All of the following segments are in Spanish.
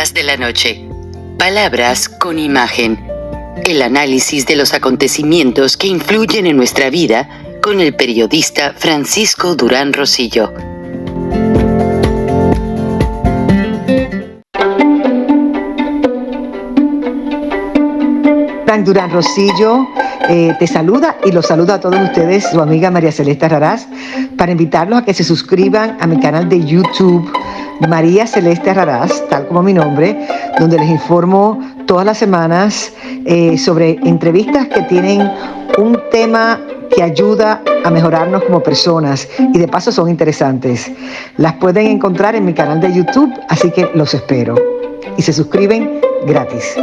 Palabras de la noche. Palabras con imagen. El análisis de los acontecimientos que influyen en nuestra vida con el periodista Francisco Durán Rosillo. Frank Durán Rosillo te saluda y los saluda a todos ustedes, su amiga María Celeste Raraz, para invitarlos a que se suscriban a mi canal de YouTube, María Celeste Raraz, tal como mi nombre, donde les informo todas las semanas sobre entrevistas que tienen un tema que ayuda a mejorarnos como personas y de paso son interesantes. Las pueden encontrar en mi canal de YouTube, así que los espero. Y se suscriben gratis.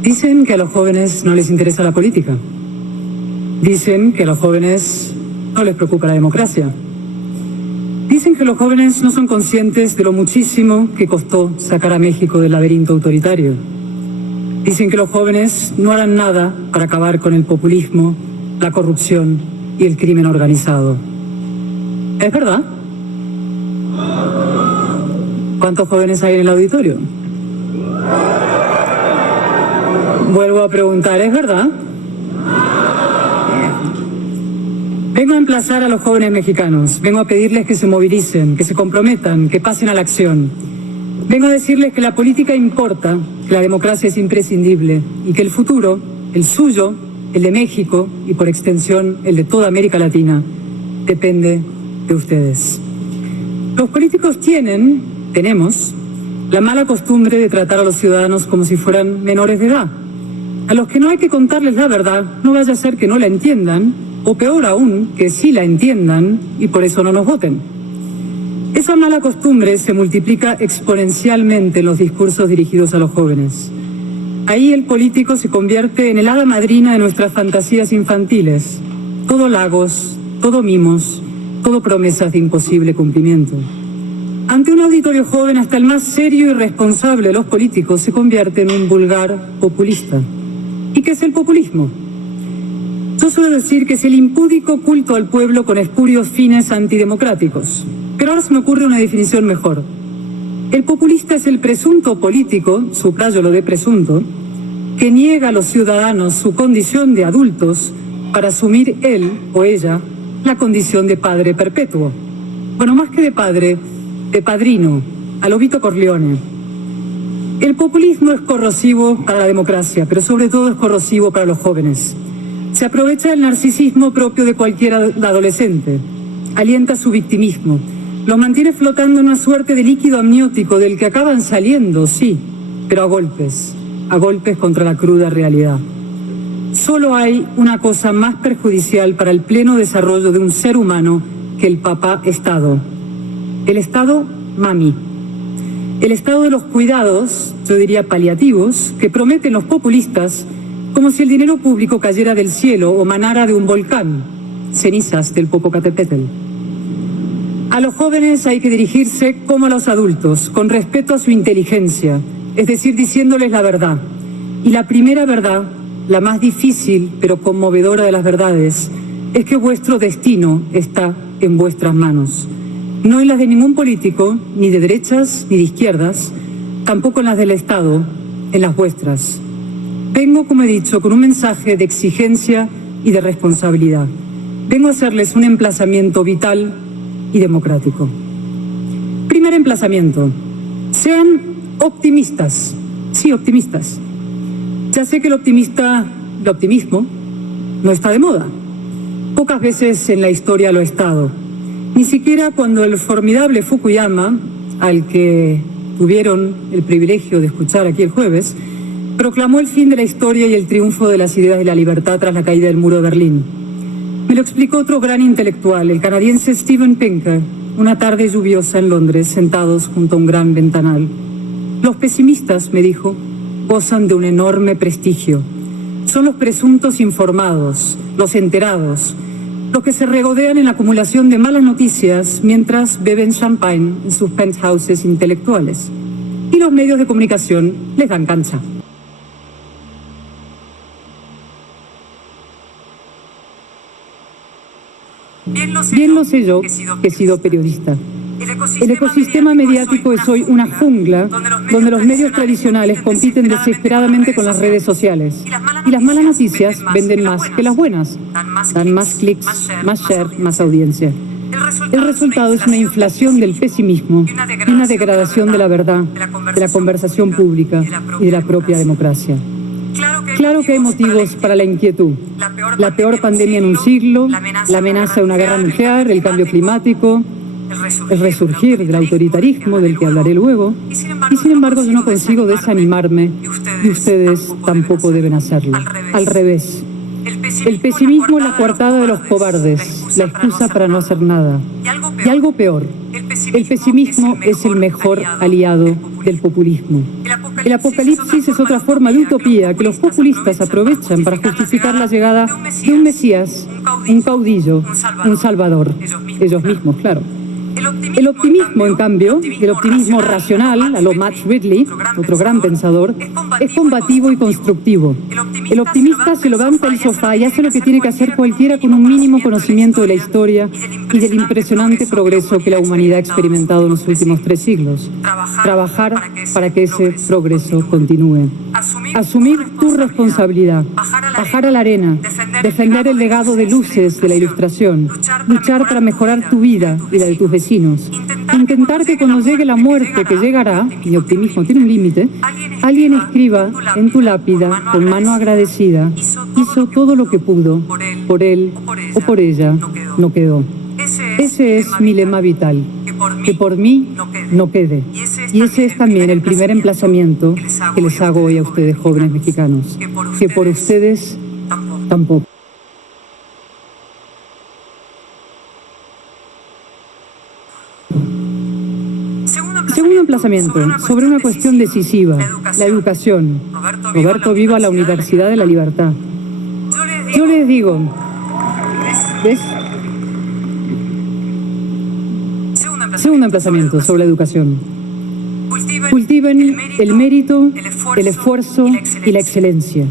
Dicen que a los jóvenes no les interesa la política. Dicen que a los jóvenes no les preocupa la democracia. Dicen que los jóvenes no son conscientes de lo muchísimo que costó sacar a México del laberinto autoritario. Dicen que los jóvenes no harán nada para acabar con el populismo, la corrupción y el crimen organizado. ¿Es verdad? ¿Cuántos jóvenes hay en el auditorio? Vuelvo a preguntar, ¿es verdad? Vengo a emplazar a los jóvenes mexicanos, vengo a pedirles que se movilicen, que se comprometan, que pasen a la acción. Vengo a decirles que la política importa, que la democracia es imprescindible y que el futuro, el suyo, el de México y por extensión el de toda América Latina, depende de ustedes. Los políticos tenemos, la mala costumbre de tratar a los ciudadanos como si fueran menores de edad, a los que no hay que contarles la verdad, no vaya a ser que no la entiendan, o peor aún, que sí la entiendan y por eso no nos voten. Esa mala costumbre se multiplica exponencialmente en los discursos dirigidos a los jóvenes. Ahí el político se convierte en el hada madrina de nuestras fantasías infantiles, todo halagos, todo mimos, todo promesas de imposible cumplimiento. Ante un auditorio joven, hasta el más serio y responsable de los políticos se convierte en un vulgar populista. ¿Y qué es el populismo? Yo suelo decir que es el impúdico culto al pueblo con espurios fines antidemocráticos. Pero ahora se me ocurre una definición mejor. El populista es el presunto político, subrayo lo de presunto, que niega a los ciudadanos su condición de adultos para asumir él o ella la condición de padre perpetuo. Bueno, más que de padre, de padrino, a lo Vito Corleone. El populismo es corrosivo para la democracia, pero sobre todo es corrosivo para los jóvenes. Se aprovecha del narcisismo propio de cualquier adolescente, alienta su victimismo, lo mantiene flotando en una suerte de líquido amniótico del que acaban saliendo, sí, pero a golpes contra la cruda realidad. Solo hay una cosa más perjudicial para el pleno desarrollo de un ser humano que el papá Estado. El Estado mami. El estado de los cuidados, yo diría paliativos, que prometen los populistas como si el dinero público cayera del cielo o manara de un volcán, cenizas del Popocatépetl. A los jóvenes hay que dirigirse como a los adultos, con respeto a su inteligencia, es decir, diciéndoles la verdad. Y la primera verdad, la más difícil pero conmovedora de las verdades, es que vuestro destino está en vuestras manos. No en las de ningún político, ni de derechas ni de izquierdas, tampoco en las del Estado, en las vuestras. Vengo, como he dicho, con un mensaje de exigencia y de responsabilidad. Vengo a hacerles un emplazamiento vital y democrático. Primer emplazamiento. Sean optimistas. Sí, optimistas. Ya sé que el optimismo no está de moda. Pocas veces en la historia lo ha estado. Ni siquiera cuando el formidable Fukuyama, al que tuvieron el privilegio de escuchar aquí el jueves, proclamó el fin de la historia y el triunfo de las ideas de la libertad tras la caída del muro de Berlín. Me lo explicó otro gran intelectual, el canadiense Steven Pinker, una tarde lluviosa en Londres, sentados junto a un gran ventanal. Los pesimistas, me dijo, gozan de un enorme prestigio. Son los presuntos informados, los enterados, los que se regodean en la acumulación de malas noticias mientras beben champagne en sus penthouses intelectuales. Y los medios de comunicación les dan cancha. Bien lo sé yo, que he sido periodista. El ecosistema mediático es hoy una jungla donde los medios tradicionales compiten desesperadamente con las redes sociales. Y las malas noticias venden más que las buenas. Dan más clics, más share, más audiencia. El resultado es una inflación del pesimismo y una degradación de la verdad, de la conversación pública y de la propia democracia. Claro que hay motivos para la inquietud. La peor pandemia en un siglo, la amenaza de una guerra nuclear, el cambio climático, el resurgir del autoritarismo del que hablaré luego, y sin embargo yo no consigo desanimarme y ustedes tampoco deben hacerlo. Al revés. El pesimismo es la coartada de los cobardes, la excusa para no hacer nada. Y algo peor, el pesimismo es el mejor aliado del populismo. El apocalipsis es otra forma de utopía que los populistas aprovechan para justificar la llegada de un Mesías, un caudillo, un salvador. Ellos mismos, claro. El optimismo, en cambio, el optimismo racional, a lo Matt Ridley, otro gran pensador, es combativo y constructivo. El optimista se levanta del sofá y hace lo que tiene que hacer cualquiera con un mínimo conocimiento de la historia y del impresionante progreso que la humanidad ha experimentado en los últimos 3 siglos. Trabajar para que ese progreso continúe. Asumir tu responsabilidad, bajar a la arena, defender el legado de luces de la Ilustración, luchar para mejorar tu vida y la de tus vecinos. Intentar que cuando llegue la muerte, que llegará, mi optimismo tiene un límite, alguien escriba en tu lápida, con mano agradecida, hizo todo lo que pudo, por él o por ella, no quedó. Ese es mi lema vital, que por mí no quede. Y ese es también el primer emplazamiento que les hago hoy a ustedes, jóvenes mexicanos, que por ustedes tampoco. Segundo emplazamiento, sobre una cuestión decisiva, la educación. Roberto, viva la Universidad de la Libertad. Yo les digo, ¿ves? Segundo emplazamiento, sobre la educación. Cultiven el mérito, el esfuerzo y la excelencia.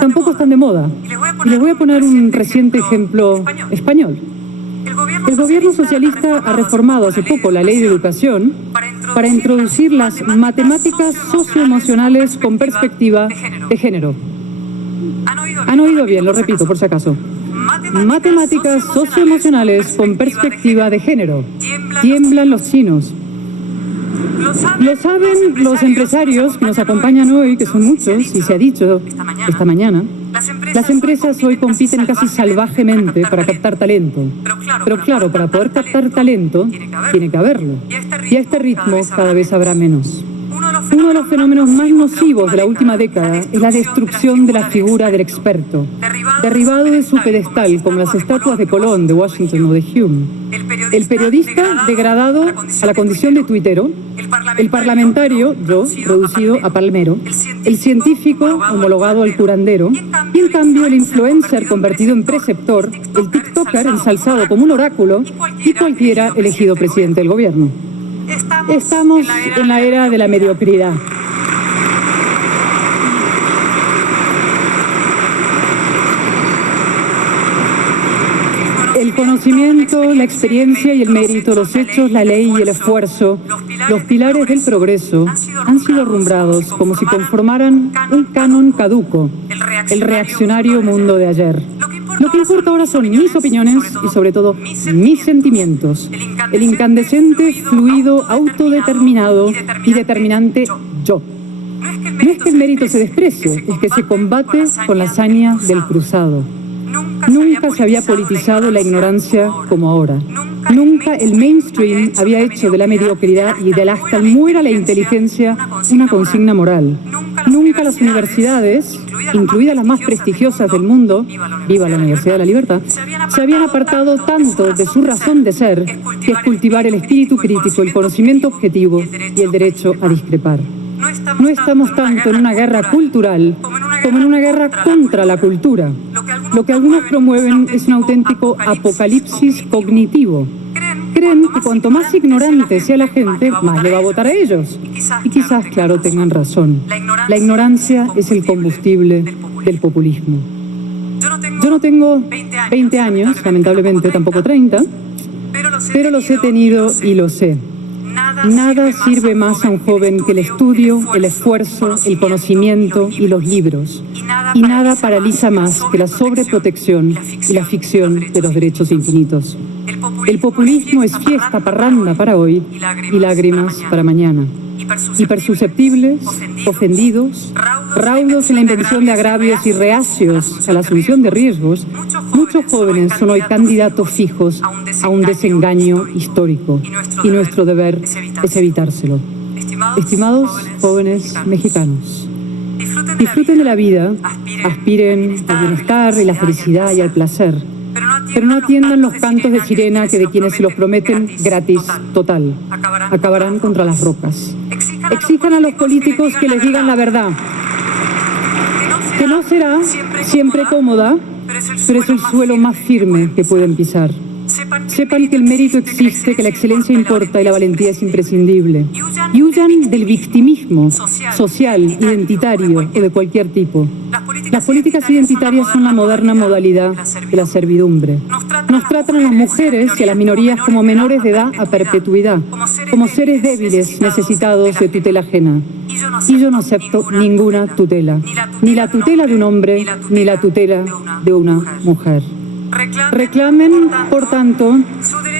Tampoco están de moda. Y les voy a poner un reciente ejemplo español. El gobierno socialista ha reformado hace poco la ley de educación para introducir las matemáticas socioemocionales con perspectiva de género. Han oído bien, lo repito por si acaso. Matemáticas socioemocionales con perspectiva de género. Tiemblan los chinos. Lo saben los empresarios que nos acompañan hoy, que son muchos, y se ha dicho esta mañana. Las empresas hoy compiten casi salvajemente para captar talento. Pero claro, para poder captar talento, tiene que haberlo. Y a este ritmo cada vez habrá menos. Uno de los fenómenos más nocivos de la última década es la destrucción de la figura del experto, derribado de su pedestal como las estatuas de Colón, de Washington o de Hume. El periodista degradado a la condición de tuitero, el parlamentario, yo, reducido a palmero, el científico homologado al curandero, y en cambio el influencer convertido en preceptor, el tiktoker ensalzado como un oráculo y cualquiera elegido presidente del gobierno. Estamos en la era de la mediocridad. El conocimiento, la experiencia y el mérito, los hechos, la ley y el esfuerzo, los pilares del progreso, han sido rumbrados como si conformaran un canon caduco, el reaccionario mundo de ayer. Lo que importa ahora son mis opiniones y sobre todo mis sentimientos, el incandescente, fluido, autodeterminado y determinante yo. No es que el mérito se desprecie, es que se combate con la hazaña del cruzado. Nunca se había politizado la ignorancia como ahora. Nunca el mainstream había hecho de la mediocridad y del hasta muera la inteligencia una consigna moral. Nunca las universidades, incluidas las más prestigiosas del mundo, viva la Universidad de la Libertad, se habían apartado tanto de su razón de ser, que es cultivar el espíritu crítico, el conocimiento objetivo y el derecho a discrepar. No estamos tanto en una guerra cultural como en una guerra contra la cultura. Lo que algunos promueven es un auténtico apocalipsis cognitivo. Creen que cuanto más ignorante sea la gente, más le va a votar a ellos. Y quizás, claro, tengan razón. La ignorancia es el combustible del populismo. Yo no tengo 20 años, lamentablemente tampoco 30, pero los he tenido y lo sé. Nada sirve más a un joven que el estudio, el esfuerzo, el conocimiento y los libros. Y nada paraliza más que la sobreprotección y la ficción de los derechos infinitos. El populismo es fiesta, parranda para hoy y lágrimas para mañana. Hipersusceptibles, ofendidos, raudos en la invención de agravios y reacios a la asunción de riesgos, muchos jóvenes son hoy candidatos fijos a un desengaño histórico y nuestro deber es evitárselo. Estimados jóvenes mexicanos, disfruten de la vida, aspiren al bienestar y la felicidad y al placer, pero no atiendan los cantos de sirena que de quienes se los prometen gratis total. Acabarán contra las rocas. Exijan a los políticos que les digan la verdad, que no será siempre cómoda, pero es el suelo más firme que pueden pisar. Sepan que el mérito existe, que la excelencia importa y la valentía es imprescindible. Y huyan del victimismo social, identitario o de cualquier tipo. Las políticas identitarias son la moderna modalidad de la servidumbre. Nos tratan a las mujeres y a las minorías como menores de edad a perpetuidad, como seres débiles necesitados de tutela ajena. Y yo no acepto ninguna tutela, ni la tutela de un hombre, ni la tutela de una mujer. Reclamen, por tanto,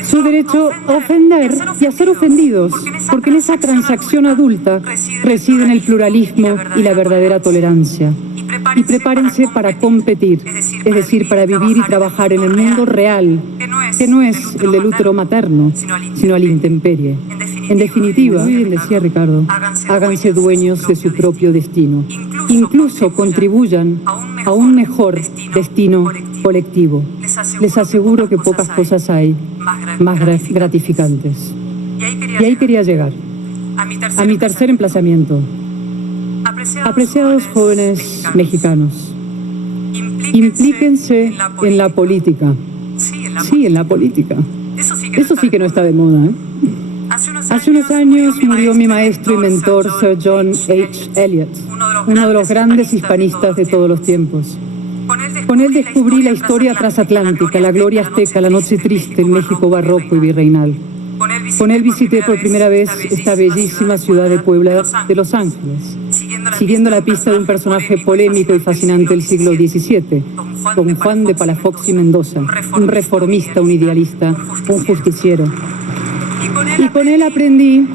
su derecho a ofender y a ser ofendidos, porque en esa transacción adulta residen el pluralismo y la verdadera tolerancia. Y prepárense para competir, es decir, para vivir y trabajar en el mundo real, que no es el del útero materno, sino al intemperie. En definitiva, bien decía Ricardo, háganse dueños de su propio destino. Incluso contribuyan a un mejor destino colectivo. Les aseguro que pocas cosas hay más gratificantes. Y ahí quería llegar, a mi tercer emplazamiento. Apreciados jóvenes mexicanos, implíquense en la política. Sí, en la política. Eso sí que no está de moda, ¿eh? Hace unos años murió mi maestro y mentor Sir John H. Eliot, uno de los grandes hispanistas de todos los tiempos. Con él descubrí la historia transatlántica, la gloria azteca, la noche triste, el México barroco y virreinal. Con él visité por primera vez esta bellísima ciudad de Puebla de Los Ángeles, siguiendo la pista de un personaje polémico y fascinante del siglo XVII, don Juan de Palafox y Mendoza, un reformista, un idealista, un justiciero. Y con él aprendí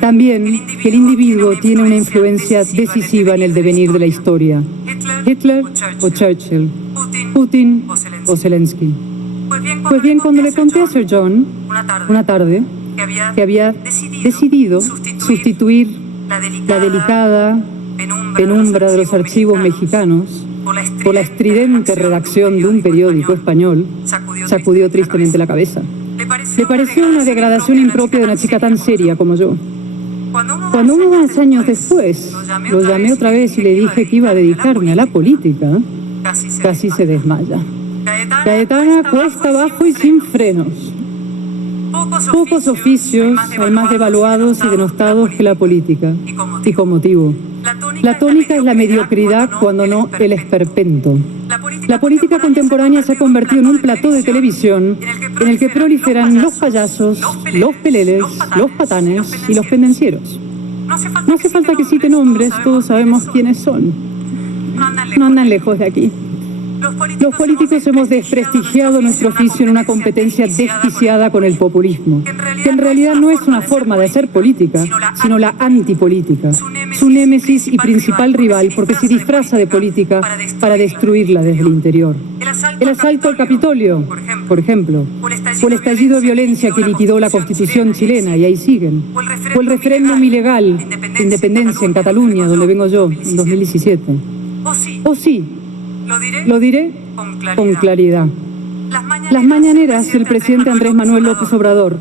también que el individuo tiene una influencia decisiva en el devenir de la historia. Hitler o Churchill, Putin o Zelensky. Pues bien, cuando le conté a Sir John, una tarde, que había decidido sustituir la delicada penumbra de los archivos mexicanos por la estridente redacción de un periódico español, sacudió tristemente la cabeza. Le pareció una degradación impropia de una chica tan seria como yo. Cuando unos años después lo llamé otra vez y le dije que iba a dedicarme a la política, casi se desmaya. Caetana cuesta abajo y sin frenos. Pocos oficios hay más devaluados y denostados que la política, y con motivo. La tónica es la mediocridad, cuando no el esperpento. La política contemporánea se ha convertido en un plató de televisión en el que proliferan los payasos, los peleles, los patanes y los pendencieros. No hace falta que cite nombres, todos sabemos quiénes son. No andan lejos de aquí. Los políticos hemos desprestigiado nuestro oficio en una competencia desquiciada con el populismo, que en realidad no es una forma de hacer política, sino la antipolítica, su némesis y principal rival, porque se disfraza de política para destruirla desde el interior. El asalto al Capitolio, por ejemplo, o el estallido de violencia que liquidó la Constitución chilena, y ahí siguen, o el referéndum ilegal de independencia en Cataluña, donde vengo yo, en 2017. O sí, lo diré con claridad. Las mañaneras del presidente Andrés Manuel López Obrador,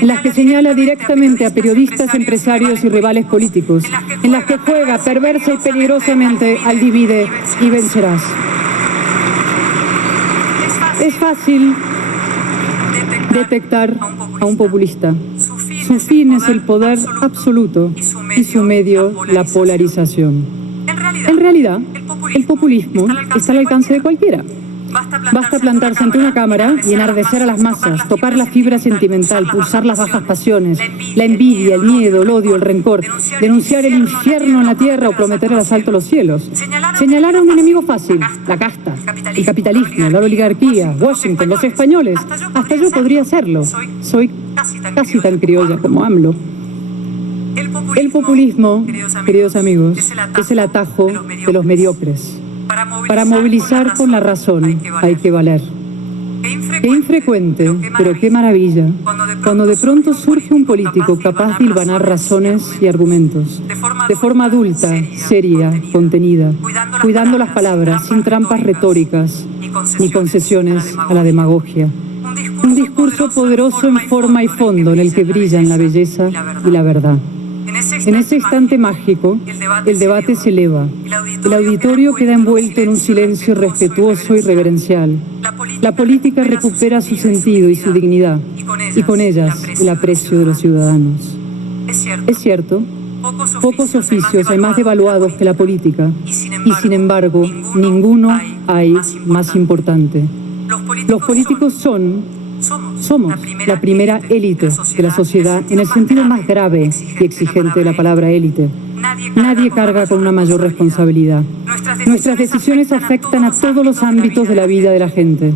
en las que señala directamente a periodistas, empresarios y rivales políticos, en las que juega perversa y peligrosamente al divide y vencerás. Es fácil detectar a un populista. Su fin es el poder absoluto y su medio la polarización. En realidad, el populismo está al alcance de cualquiera. Basta plantarse ante una cámara y enardecer a las masas, tocar la fibra sentimental, pulsar las bajas pasiones, la envidia, el miedo, el odio, el rencor, denunciar el infierno en la tierra o prometer el asalto a los cielos. Señalar a un enemigo fácil, la casta, el capitalismo, la oligarquía, Washington, los españoles. Hasta yo podría hacerlo. Soy casi tan criolla como AMLO. El populismo, queridos amigos, es el atajo de los mediocres. Para movilizar con la razón hay que valer. Qué infrecuente, pero qué maravilla, cuando de pronto surge un político capaz de hilvanar razones y argumentos, de forma adulta, seria, contenida, cuidando las palabras, sin trampas retóricas ni concesiones a la demagogia. Un discurso poderoso en forma y fondo en el que brillan la belleza y la verdad. En ese instante mágico, el debate se eleva. El auditorio queda envuelto en un silencio respetuoso y reverencial. La política recupera su sentido y su dignidad, y con ellas el aprecio de los ciudadanos. Es cierto, pocos oficios hay más devaluados que la política, y sin embargo, ninguno hay más importante. Los políticos somos la primera élite de la sociedad en el sentido más grave y exigente de la palabra élite. Nadie carga con una mayor responsabilidad. Nuestras decisiones afectan a todos los ámbitos de la vida de la gente,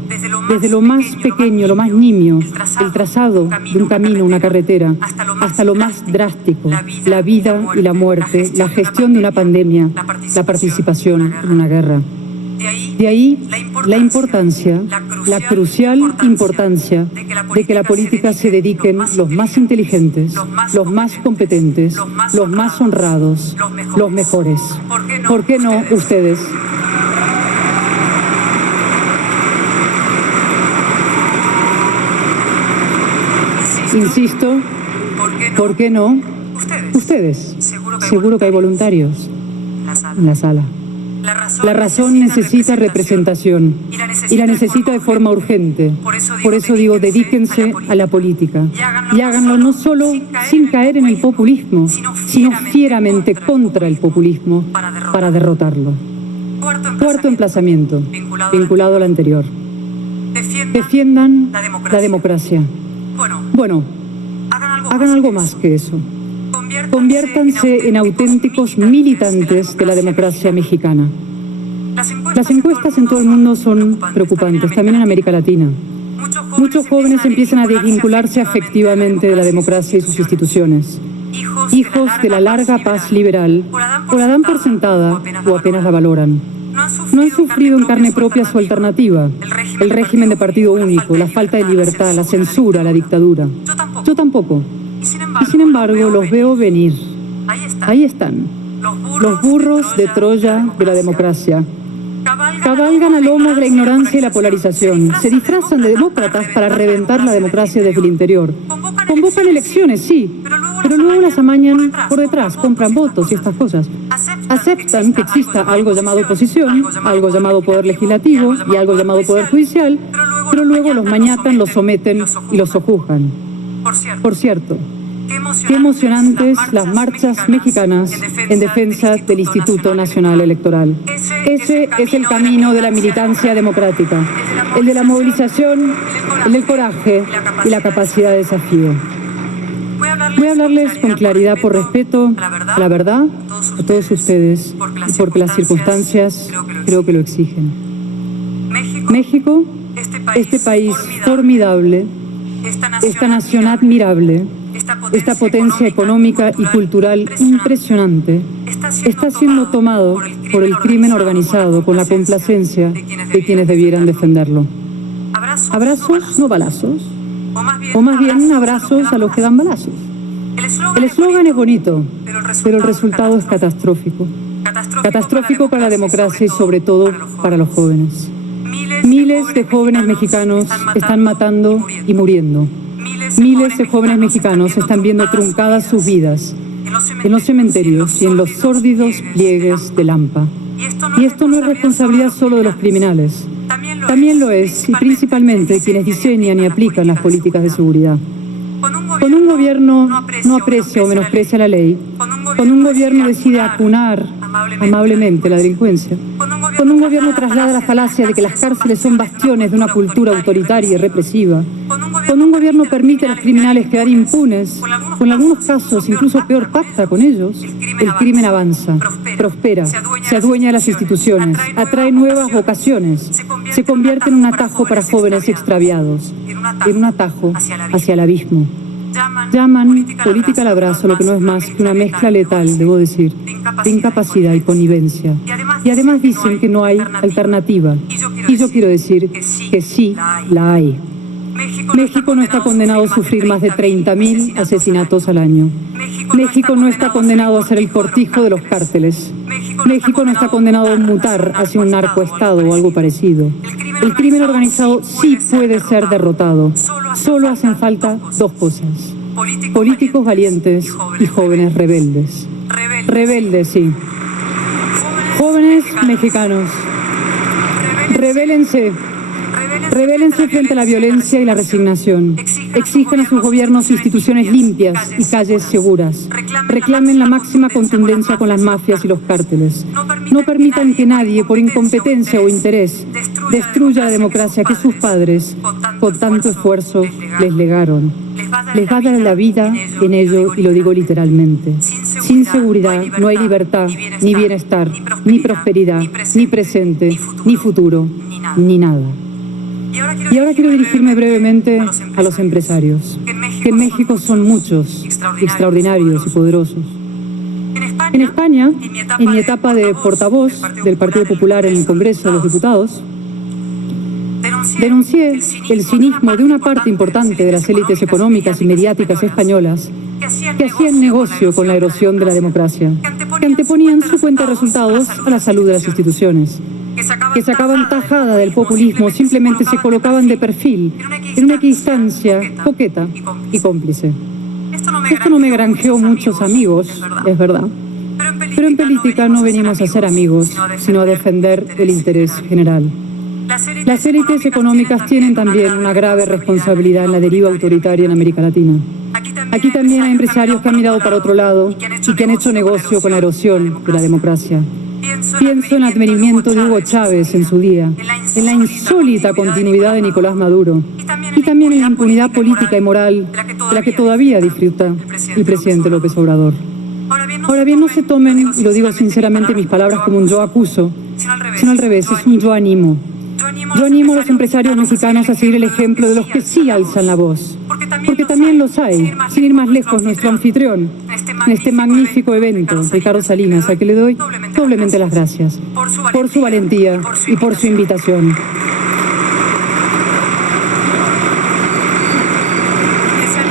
desde lo más pequeño, lo más nimio, el trazado de un camino, una carretera, hasta lo más drástico, la vida y la muerte, la gestión de una pandemia, la participación en una guerra. De ahí la importancia, la crucial importancia de que la política se dediquen los más inteligentes, los más competentes, los más honrados, los mejores. ¿Por qué no ustedes? Insisto, ¿por qué no ustedes? Seguro que hay voluntarios en la sala. La razón necesita representación y la necesita de forma urgente. Por eso digo, dedíquense a la política y háganlo no solo sin caer en el populismo, sino fieramente contra el populismo para derrotarlo. Cuarto emplazamiento, vinculado al anterior. Defiendan la democracia. Bueno, hagan algo más que eso. Conviértanse en auténticos militantes de la democracia mexicana. Las encuestas en todo el mundo son preocupantes, también en América Latina. Muchos jóvenes empiezan a desvincularse afectivamente de la democracia y sus instituciones. Hijos de la larga paz liberal, o la dan por sentada o apenas la valoran. No han sufrido en carne propia su alternativa, el régimen de partido único, la falta de libertad, la censura, la dictadura. Yo tampoco. Y sin embargo, los veo venir. Ahí están, los burros de Troya de la democracia. Cabalgan a lomos de la ignorancia y la polarización. Se disfrazan de demócratas para reventar la democracia desde el interior. Convocan elecciones, sí, pero luego las amañan por detrás, compran votos y estas cosas. Aceptan que exista algo llamado oposición, algo llamado poder legislativo y algo llamado poder judicial, pero luego los mañatan, los someten y los sojuzgan. Por cierto, qué emocionantes las marchas mexicanas en defensa del Instituto Nacional Electoral. Ese es el camino de la militancia democrática, el de la movilización, el del coraje y la capacidad de desafío. Voy a hablarles con claridad por respeto a la verdad, a todos ustedes, y porque las circunstancias creo que lo exigen. México, este país formidable, esta nación admirable, esta potencia económica y cultural impresionante, está siendo tomado por el crimen organizado con la complacencia de quienes debieran defenderlo. Abrazos, no balazos, o más bien abrazos a los que dan balazos. El eslogan es bonito, pero el resultado es catastrófico. Catastrófico para la democracia y sobre todo para los jóvenes. Miles de jóvenes mexicanos están matando y muriendo. Miles de jóvenes mexicanos están viendo truncadas sus vidas en los cementerios y en los sórdidos pliegues del AMPA. Y esto no es responsabilidad solo de los criminales. También lo es, y principalmente, quienes diseñan y aplican las políticas de seguridad. Cuando un gobierno no aprecia o menosprecia la ley, cuando un gobierno decide acunar amablemente la delincuencia, Cuando un gobierno traslada la falacia de que las cárceles son bastiones de una cultura autoritaria y represiva, cuando un gobierno permite a los criminales quedar impunes, o en algunos casos incluso peor pacta con ellos, el crimen avanza, prospera, se adueña de las instituciones, atrae nuevas vocaciones, se convierte en un atajo para jóvenes extraviados, en un atajo hacia el abismo. Llaman política al abrazo lo que no es más que una mezcla letal, debo decir, de incapacidad y connivencia. Y además dicen que no hay alternativa. Y yo quiero decir que sí la hay. México no está condenado a sufrir más de 30.000 asesinatos al año. México no está condenado a ser el cortijo de los cárteles. México no está condenado a mutar hacia un narcoestado o algo parecido. El crimen organizado sí puede ser derrotado. Solo hacen falta dos cosas: políticos valientes y jóvenes rebeldes. Rebeldes, sí. Jóvenes mexicanos, rebélense. Rebélense frente a la violencia y la resignación. Exijan a sus gobiernos instituciones limpias y calles seguras. Reclamen la máxima contundencia con las mafias y los cárteles. No permitan que nadie, por incompetencia o interés, destruya la democracia que sus padres, con tanto esfuerzo, les legaron. Les va a dar la vida en ello, y lo digo literalmente. Sin seguridad no hay libertad, ni bienestar, ni prosperidad, ni presente, ni futuro, ni nada. Y ahora quiero dirigirme brevemente a los empresarios, que en México son muchos, extraordinarios y poderosos. En España, en mi etapa de portavoz del Partido Popular en el Congreso de los Diputados, denuncié el cinismo de una parte importante de las élites económicas y mediáticas españolas que hacían negocio con la erosión de la democracia, que anteponían su cuenta de resultados a la salud de las instituciones, que sacaban tajada del populismo, simplemente se colocaban de perfil en una equidistancia coqueta y cómplice. Esto no me granjeó muchos amigos, es verdad, pero en política no venimos a ser amigos, sino a defender el interés general. Las élites económicas tienen también una grave responsabilidad en la deriva autoritaria en América Latina. Aquí también hay empresarios que han mirado para otro lado y que han hecho negocio con la erosión de la democracia. Pienso en el advenimiento de Hugo Chávez en su día, en la insólita continuidad de Nicolás Maduro y también en la impunidad política y moral de la que todavía disfruta el presidente López Obrador. Ahora bien, no se tomen, y lo digo sinceramente, mis palabras como un yo acuso, sino al revés, es un yo animo. Yo animo a los empresarios mexicanos a seguir el ejemplo de los que sí alzan la voz, porque también los hay. Sin ir más lejos, nuestro anfitrión en este magnífico evento, Ricardo Salinas, a quien le doy doblemente las gracias por su valentía y por su invitación.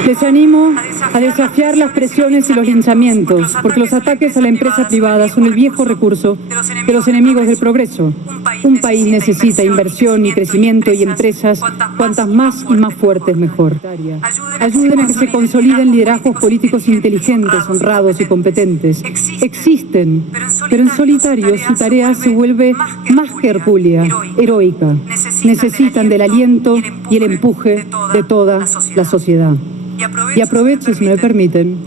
Les animo a desafiar las presiones y los linchamientos, porque los ataques a la empresa privada son el viejo recurso de los enemigos del progreso. Un país necesita inversión y crecimiento y empresas cuantas más y más fuertes mejor. Ayuden a que se consoliden liderazgos políticos inteligentes, honrados y competentes. Existen, pero en solitario su tarea se vuelve más que hercúlea, heroica. Necesitan del aliento y el empuje de toda la sociedad. Y aprovecho, si me lo permiten,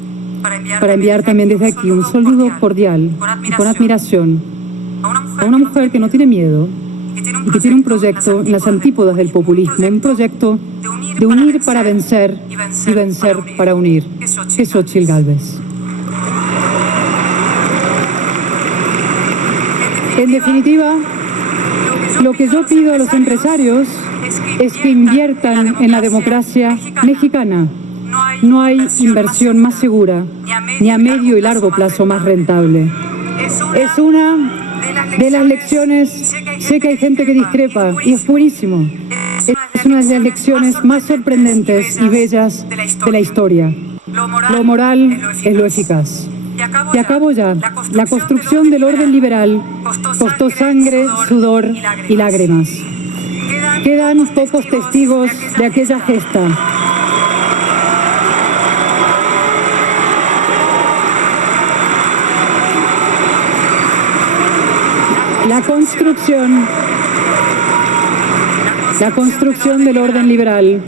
para enviar también desde aquí un saludo cordial y con admiración a una mujer que no tiene miedo y que tiene un proyecto en las antípodas del populismo, un proyecto de unir para vencer y vencer para unir, que es Xóchitl Gálvez. En definitiva, lo que yo pido a los empresarios es que inviertan en la democracia mexicana. No hay inversión más segura, ni a medio y largo plazo más rentable. Es una de las lecciones, sé que hay gente que discrepa, y es buenísimo. Es una de las lecciones más sorprendentes y bellas de la historia. Lo moral es lo eficaz. Y acabo ya. La construcción del orden liberal costó sangre, sudor y lágrimas. Quedan pocos testigos de aquella gesta. La construcción del orden liberal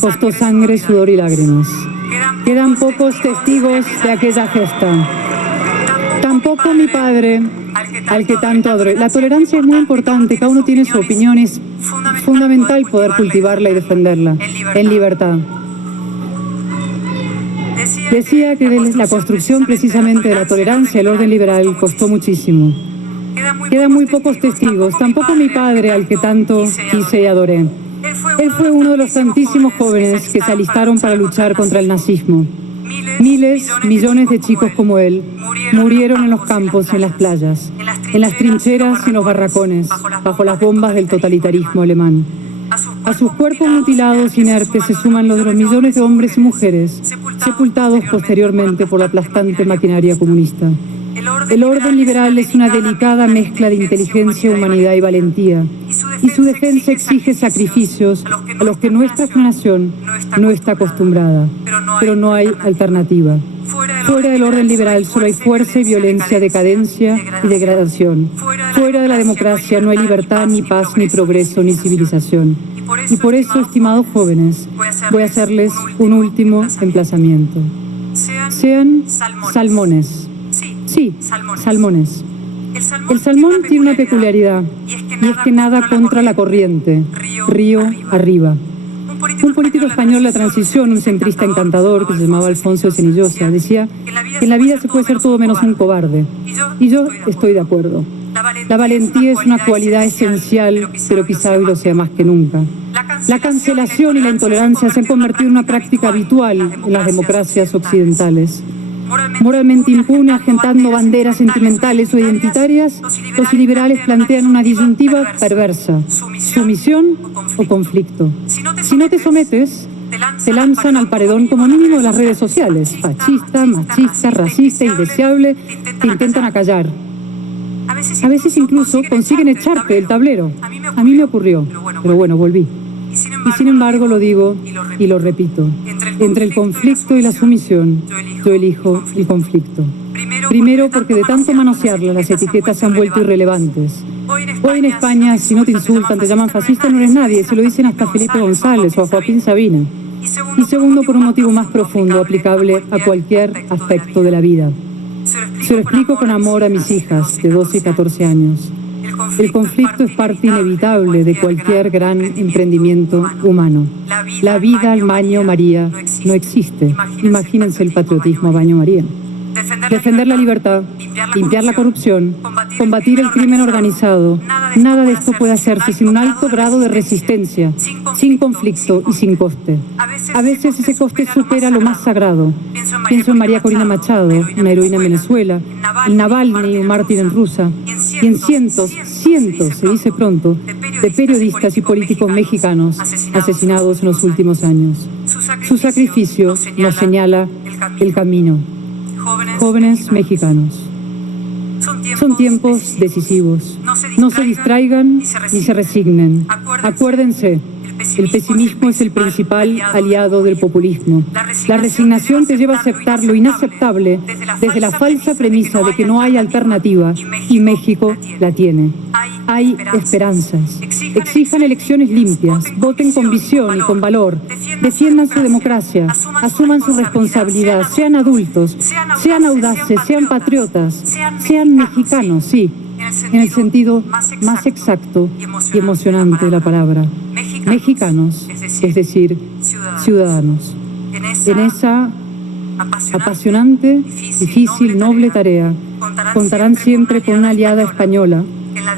costó sangre, sudor y lágrimas. Quedan pocos testigos de aquella gesta. Tampoco mi padre, al que tanto adoré. La tolerancia es muy importante, cada uno tiene su opinión, es fundamental poder cultivarla y defenderla en libertad. Decía que la construcción precisamente de la tolerancia, el orden liberal, costó muchísimo. Quedan muy pocos testigos, tampoco mi padre, al que tanto quise y adoré. Él fue uno de los tantísimos jóvenes que se alistaron para luchar contra el nazismo. Miles, millones de chicos como él murieron en los campos y en las playas, en las trincheras y en los barracones, bajo las bombas del totalitarismo alemán. A sus cuerpos mutilados e inertes se suman los de los millones de hombres y mujeres sepultados posteriormente por la aplastante maquinaria comunista. El orden liberal es una delicada mezcla de inteligencia, humanidad y valentía, y su defensa exige sacrificios a los que nuestra generación no está acostumbrada, pero no hay alternativa. Fuera del orden liberal solo hay fuerza y violencia, decadencia y degradación. Fuera de la democracia no hay libertad, ni paz, ni progreso, ni civilización. Y por eso, estimados jóvenes, voy a hacerles un último emplazamiento. Sean salmones. Sí, salmones. El salmón tiene una peculiaridad, y es que nada contra la corriente, río arriba. Un político español de la transición, un centrista encantador que se llamaba Alfonso de Senillosa, decía que en la vida se puede ser todo menos un cobarde. Y yo estoy de acuerdo. La valentía es una cualidad esencial, pero quizá hoy lo sea más que nunca. La cancelación y la intolerancia se han convertido en una práctica habitual en las democracias occidentales. Moralmente impune, agentando banderas sentimentales o identitarias, los liberales plantean una disyuntiva perversa: sumisión o conflicto. Si no te sometes, te lanzan al paredón como mínimo de las redes sociales. Fascista, machista, racista, indeseable, te intentan acallar. A veces incluso consiguen echarte del tablero. A mí me ocurrió, pero bueno, volví. Y sin embargo lo digo y lo repito, entre el conflicto y la sumisión, yo elijo el conflicto. Primero porque de tanto manosearla las etiquetas se han vuelto irrelevantes. Hoy en España, si no te insultan, te llaman fascista, no eres nadie, se lo dicen hasta a Felipe González o a Joaquín Sabina. Y segundo, por un motivo más profundo, aplicable a cualquier aspecto de la vida. Se lo explico con amor a mis hijas de 12 y 14 años. El conflicto es parte inevitable de cualquier gran emprendimiento humano. La vida al baño María no existe. Imagínense el patriotismo a baño María. Defender la libertad, limpiar la corrupción, combatir el crimen organizado. Nada de esto puede hacerse sin un alto grado de resistencia, sin conflicto y sin coste. A veces ese coste supera lo más sagrado. Pienso en María Corina Machado, una heroína en Venezuela, en Navalny, un mártir en Rusia, y en cientos, se dice pronto, de periodistas y políticos mexicanos asesinados en los últimos años. Su sacrificio nos señala el camino. Jóvenes mexicanos. Son tiempos decisivos. No se distraigan ni se resignen. Acuérdense, el pesimismo es el principal aliado del populismo. La resignación te lleva a aceptar lo inaceptable desde la falsa premisa de que no hay alternativa, y México la tiene. Hay esperanzas. Exijan elecciones limpias, voten con visión y con valor, defiendan su democracia, asuman su responsabilidad, sean adultos, sean audaces, sean patriotas, sean mexicanos, sí, en el sentido más exacto y emocionante de la palabra. Mexicanos, es decir, ciudadanos. En esa apasionante, difícil, noble tarea, contarán siempre con una aliada española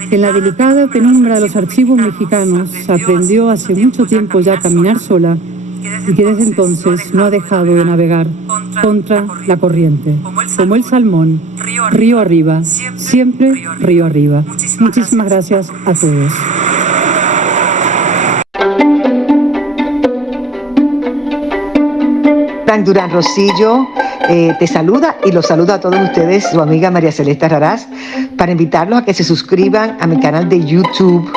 que en la delicada penumbra de los archivos mexicanos aprendió hace mucho tiempo ya a caminar sola y que desde entonces no ha dejado de navegar contra la corriente, como el salmón, río arriba, siempre río arriba. Muchísimas gracias a todos. Durán Rosillo te saluda y los saluda a todos ustedes, su amiga María Celeste Raraz, para invitarlos a que se suscriban a mi canal de YouTube,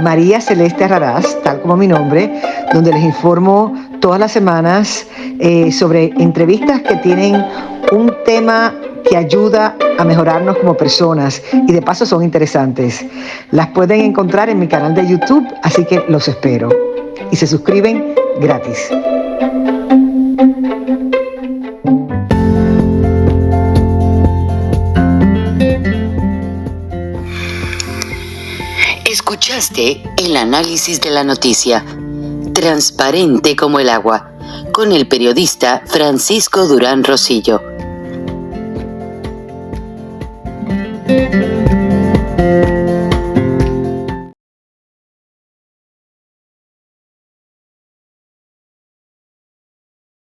María Celeste Raraz, tal como mi nombre, donde les informo todas las semanas sobre entrevistas que tienen un tema que ayuda a mejorarnos como personas y de paso son interesantes. Las pueden encontrar en mi canal de YouTube, así que los espero. Y se suscriben gratis. El análisis de la noticia, transparente como el agua, con el periodista Francisco Durán Rosillo.